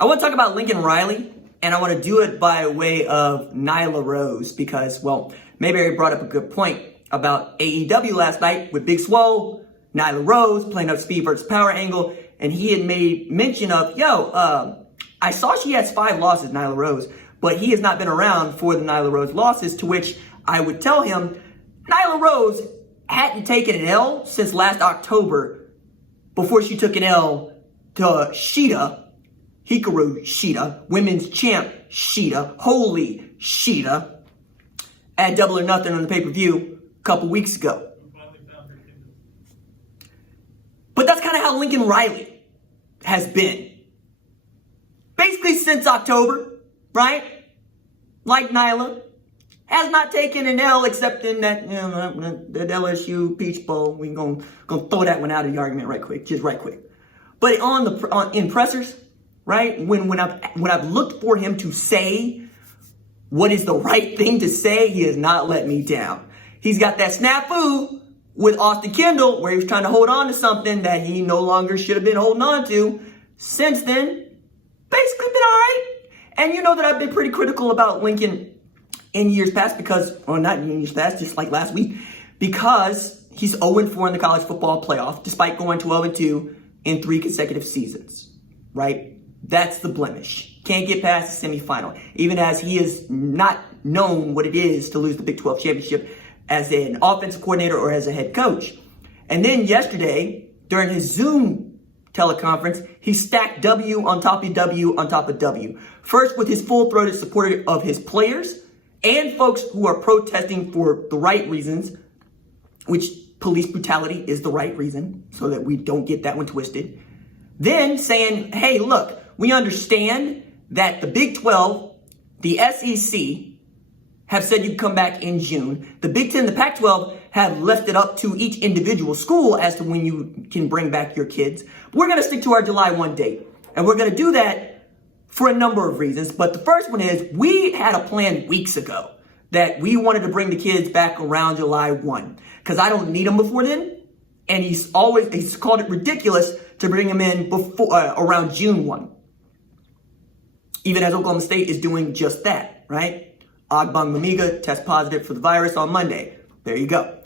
I want to talk about Lincoln Riley, and I want to do it by way of Nyla Rose because, well, Mayberry brought up a good point about AEW last night with Big Swole, Nyla Rose playing up speed versus power angle, and he had made mention of, I saw she has 5 losses, Nyla Rose, but he has not been around for the Nyla Rose losses, to which I would tell him Nyla Rose hadn't taken an L since last October before she took an L to Hikaru Shida, women's champ Shida, holy Shida, at Double or Nothing on the pay-per-view a couple weeks ago. But that's kind of how Lincoln Riley has been. Basically since October, right? Like Nyla, has not taken an L except in that, the LSU Peach Bowl. We're gonna throw that one out of the argument right quick. But in pressers, right? When I've looked for him to say what is the right thing to say, he has not let me down. He's got that snafu with Austin Kendall where he was trying to hold on to something that he no longer should have been holding on to. Since then, basically been all right. And you know that I've been pretty critical about Lincoln in years past not in years past, just like last week, because he's 0-4 in the college football playoff, despite going 12-2 in 3 consecutive seasons, right? That's the blemish. Can't get past the semifinal, even as he has not known what it is to lose the Big 12 championship as an offensive coordinator or as a head coach. And then yesterday, during his Zoom teleconference, he stacked W on top of W on top of W. First, with his full-throated support of his players and folks who are protesting for the right reasons, which police brutality is the right reason, so that we don't get that one twisted. Then saying, hey, look, we understand that the Big 12, the SEC, have said you can come back in June. The Big 10, the Pac-12 have left it up to each individual school as to when you can bring back your kids. But we're going to stick to our July 1 date. And we're going to do that for a number of reasons. But the first one is we had a plan weeks ago that we wanted to bring the kids back around July 1 because I don't need them before then. And he's called it ridiculous to bring them in before around June 1. Even as Oklahoma State is doing just that, right? Ogbong Mamiga test positive for the virus on Monday. There you go.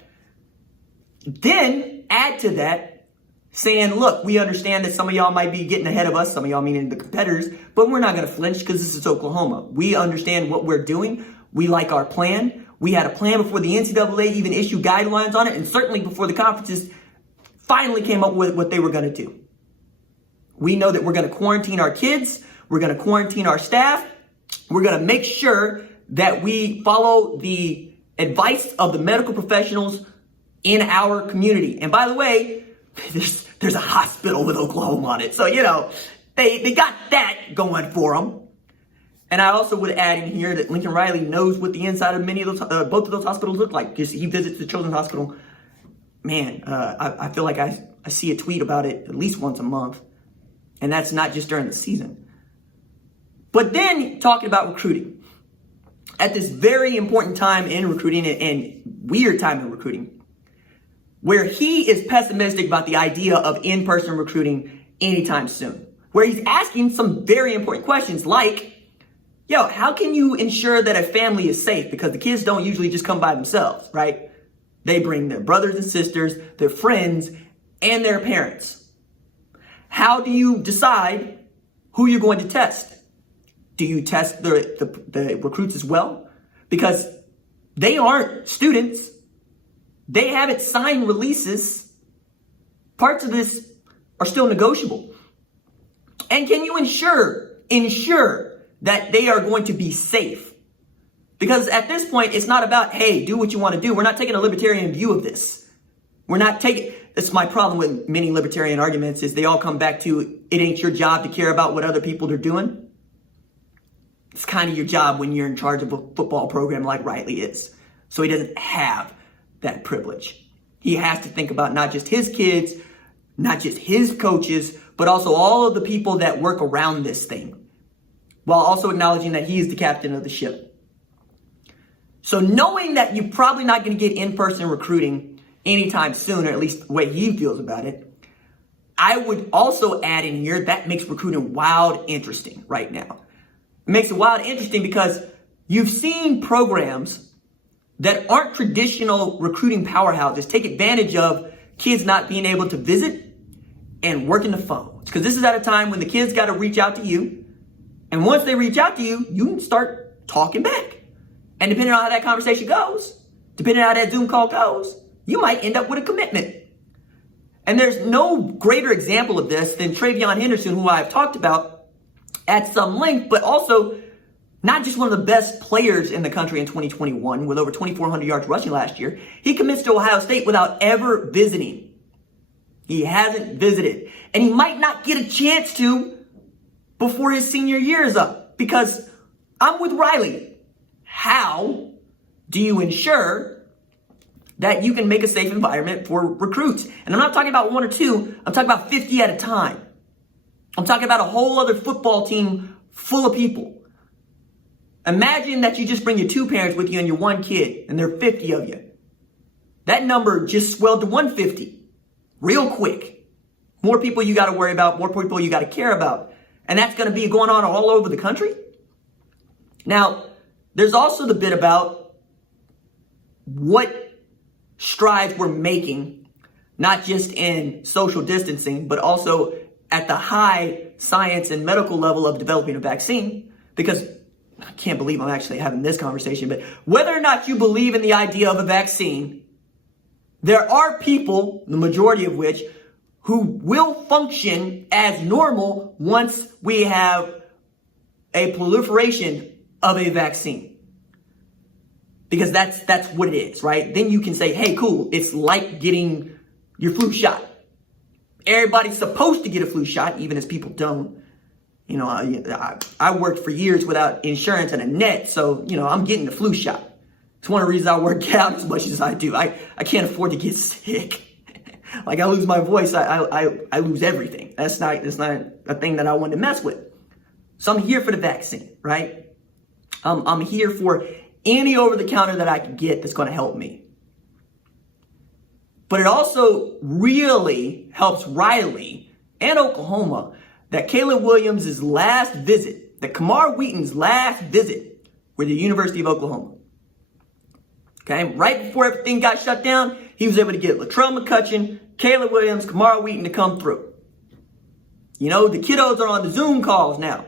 Then add to that saying, look, we understand that some of y'all might be getting ahead of us, some of y'all meaning the competitors, but we're not going to flinch because this is Oklahoma. We understand what we're doing. We like our plan. We had a plan before the NCAA even issued guidelines on it, and certainly before the conferences finally came up with what they were going to do. We know that we're going to quarantine our kids. We're going to quarantine our staff. We're going to make sure that we follow the advice of the medical professionals in our community. And by the way, there's a hospital with Oklahoma on it. So, they got that going for them. And I also would add in here that Lincoln Riley knows what the inside of many of those, both of those hospitals look like because he visits the Children's Hospital. Man, I feel like I see a tweet about it at least once a month. And that's not just during the season. But then talking about recruiting. At this very important time in recruiting and weird time in recruiting, where he is pessimistic about the idea of in-person recruiting anytime soon, where he's asking some very important questions like, how can you ensure that a family is safe? Because the kids don't usually just come by themselves, right? They bring their brothers and sisters, their friends, and their parents. How do you decide who you're going to test? Do you test the recruits as well? Because they aren't students. They haven't signed releases. Parts of this are still negotiable. And can you ensure that they are going to be safe? Because at this point, it's not about, hey, do what you want to do. We're not taking a libertarian view of this. That's my problem with many libertarian arguments is they all come back to, it ain't your job to care about what other people are doing. It's kind of your job when you're in charge of a football program like Riley is. So he doesn't have that privilege. He has to think about not just his kids, not just his coaches, but also all of the people that work around this thing, while also acknowledging that he is the captain of the ship. So knowing that you're probably not going to get in-person recruiting anytime soon, or at least the way he feels about it, I would also add in here that makes recruiting wild interesting right now. It makes it wild interesting because you've seen programs that aren't traditional recruiting powerhouses take advantage of kids not being able to visit and working the phones. Because this is at a time when the kids got to reach out to you. And once they reach out to you, you can start talking back. And depending on how that conversation goes, depending on how that Zoom call goes, you might end up with a commitment. And there's no greater example of this than Travion Henderson, who I've talked about at some length, but also not just one of the best players in the country in 2021 with over 2,400 yards rushing last year. He commits to Ohio State without ever visiting. He hasn't visited. And he might not get a chance to before his senior year is up. Because I'm with Riley. How do you ensure that you can make a safe environment for recruits? And I'm not talking about one or two. I'm talking about 50 at a time. I'm talking about a whole other football team full of people. Imagine that you just bring your two parents with you and your one kid, and there are 50 of you. That number just swelled to 150 real quick. More people you got to worry about, more people you got to care about. And that's going to be going on all over the country. Now, there's also the bit about what strides we're making, not just in social distancing, but also at the high science and medical level of developing a vaccine. Because I can't believe I'm actually having this conversation, but whether or not you believe in the idea of a vaccine, there are people, the majority of which, who will function as normal once we have a proliferation of a vaccine. Because that's what it is, right? Then you can say, hey, cool, it's like getting your flu shot. Everybody's supposed to get a flu shot, even as people don't. You know, I worked for years without insurance and a net, so, you know, I'm getting the flu shot. It's one of the reasons I work out as much as I do. I can't afford to get sick. Like, I lose my voice, I lose everything. That's not a thing that I want to mess with. So I'm here for the vaccine, right? I'm here for any over-the-counter that I can get that's going to help me. But it also really helps Riley and Oklahoma that Caleb Williams' last visit, that Kamar Wheaton's last visit, were the University of Oklahoma. Okay, right before everything got shut down, he was able to get Latrell McCutcheon, Caleb Williams, Kamar Wheaton to come through. You know, the kiddos are on the Zoom calls now.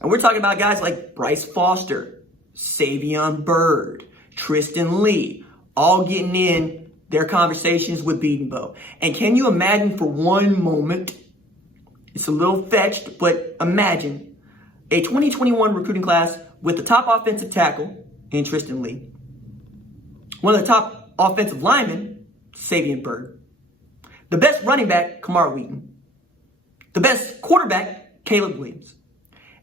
And we're talking about guys like Bryce Foster, Savion Byrd, Tristan Lee, all getting in their conversations with Beatonbow. And can you imagine for one moment, it's a little fetched, but imagine a 2021 recruiting class with the top offensive tackle in Tristan Lee, one of the top offensive linemen, Savion Byrd, the best running back, Kamar Wheaton, the best quarterback, Caleb Williams,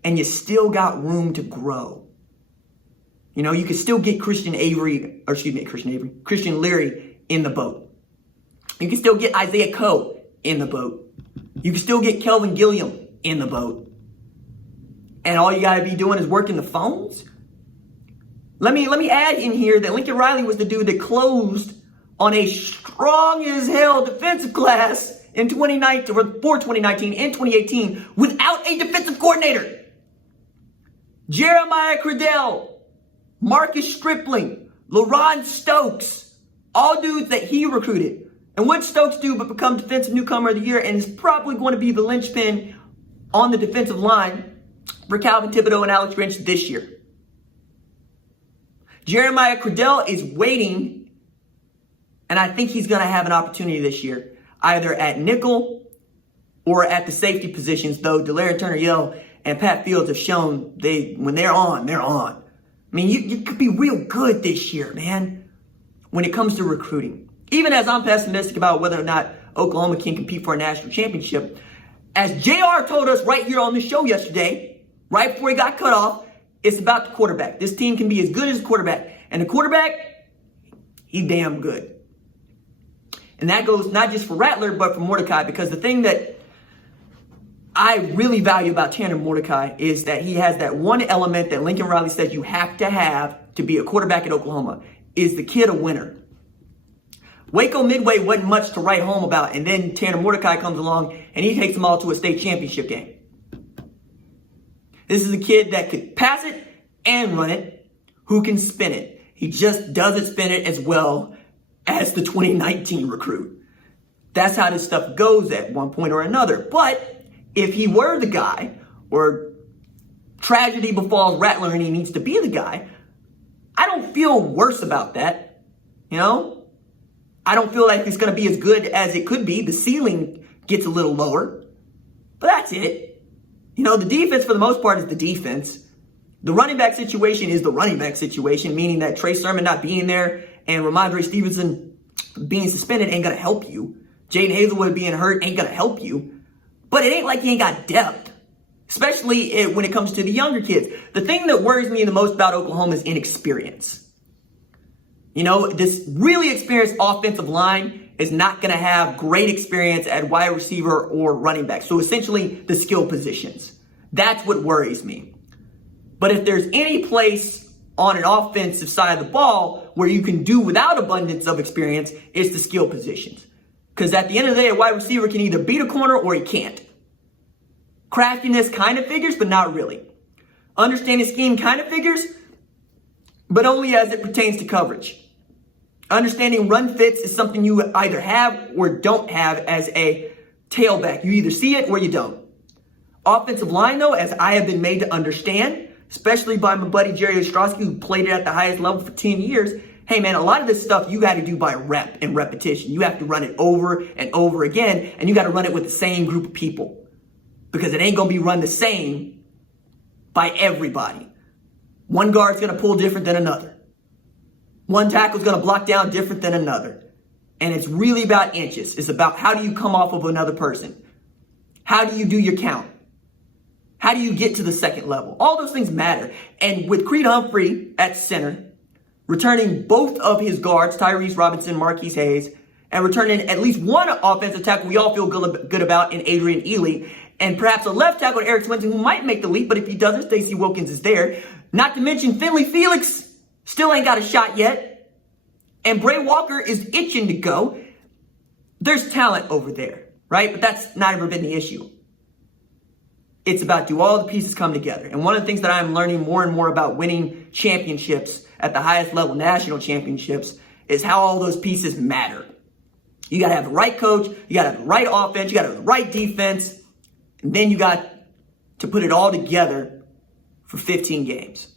and you still got room to grow. You know, you could still get Christian Leary in the boat. You can still get Isaiah Coe in the boat. You can still get Kelvin Gilliam in the boat. And all you got to be doing is working the phones? Let me add in here that Lincoln Riley was the dude that closed on a strong as hell defensive class in 2019 or for 2019 and 2018 without a defensive coordinator. Jeremiah Cradell, Marcus Stripling, LaRon Stokes, all dudes that he recruited. And what Stokes do but become defensive newcomer of the year and is probably going to be the linchpin on the defensive line for Calvin Thibodeau and Alex Grinch this year. Jeremiah Cradell is waiting, and I think he's going to have an opportunity this year, either at nickel or at the safety positions, though Delarian Turner-Yell and Pat Fields have shown when they're on, they're on. I mean, you could be real good this year, man, when it comes to recruiting. Even as I'm pessimistic about whether or not Oklahoma can compete for a national championship, as JR told us right here on the show yesterday, right before he got cut off, it's about the quarterback. This team can be as good as the quarterback. And the quarterback, he's damn good. And that goes not just for Rattler, but for Mordecai, because the thing that I really value about Tanner Mordecai is that he has that one element that Lincoln Riley says you have to be a quarterback at Oklahoma. Is the kid a winner? Waco Midway wasn't much to write home about, and then Tanner Mordecai comes along and he takes them all to a state championship game. This is a kid that could pass it and run it, who can spin it. He just doesn't spin it as well as the 2019 recruit. That's how this stuff goes at one point or another. But if he were the guy, or tragedy befalls Rattler and he needs to be the guy, I don't feel worse about that. I don't feel like it's going to be as good as it could be. The ceiling gets a little lower, but that's it. The defense for the most part is the defense. The running back situation is the running back situation, meaning that Trey Sermon not being there and Ramondre Stevenson being suspended ain't going to help you. Jaden Hazelwood being hurt ain't going to help you. But it ain't like he ain't got depth, especially when it comes to the younger kids. The thing that worries me the most about Oklahoma is inexperience. This really experienced offensive line is not going to have great experience at wide receiver or running back. So essentially the skill positions. That's what worries me. But if there's any place on an offensive side of the ball where you can do without abundance of experience, it's the skill positions. Because at the end of the day, a wide receiver can either beat a corner or he can't. Craftiness kind of figures, but not really. Understanding scheme kind of figures, but only as it pertains to coverage. Understanding run fits is something you either have or don't have as a tailback. You either see it or you don't. Offensive line, though, as I have been made to understand, especially by my buddy Jerry Ostrowski, who played it at the highest level for 10 years, hey man, a lot of this stuff you got to do by rep and repetition. You have to run it over and over again, and you got to run it with the same group of people because it ain't going to be run the same by everybody. One guard's going to pull different than another. One tackle's going to block down different than another. And it's really about inches. It's about how do you come off of another person? How do you do your count? How do you get to the second level? All those things matter. And with Creed Humphrey at center, returning both of his guards, Tyrese Robinson, Marquise Hayes, and returning at least one offensive tackle we all feel good about in Adrian Ely, and perhaps a left tackle, Eric Swinton, who might make the leap, but if he doesn't, Stacey Wilkins is there. Not to mention Finley Felix still ain't got a shot yet. And Bray Walker is itching to go. There's talent over there, right? But that's not ever been the issue. It's about do all the pieces come together. And one of the things that I'm learning more and more about winning championships at the highest level, national championships, is how all those pieces matter. You got to have the right coach. You got to have the right offense. You got to have the right defense. And then you got to put it all together for 15 games.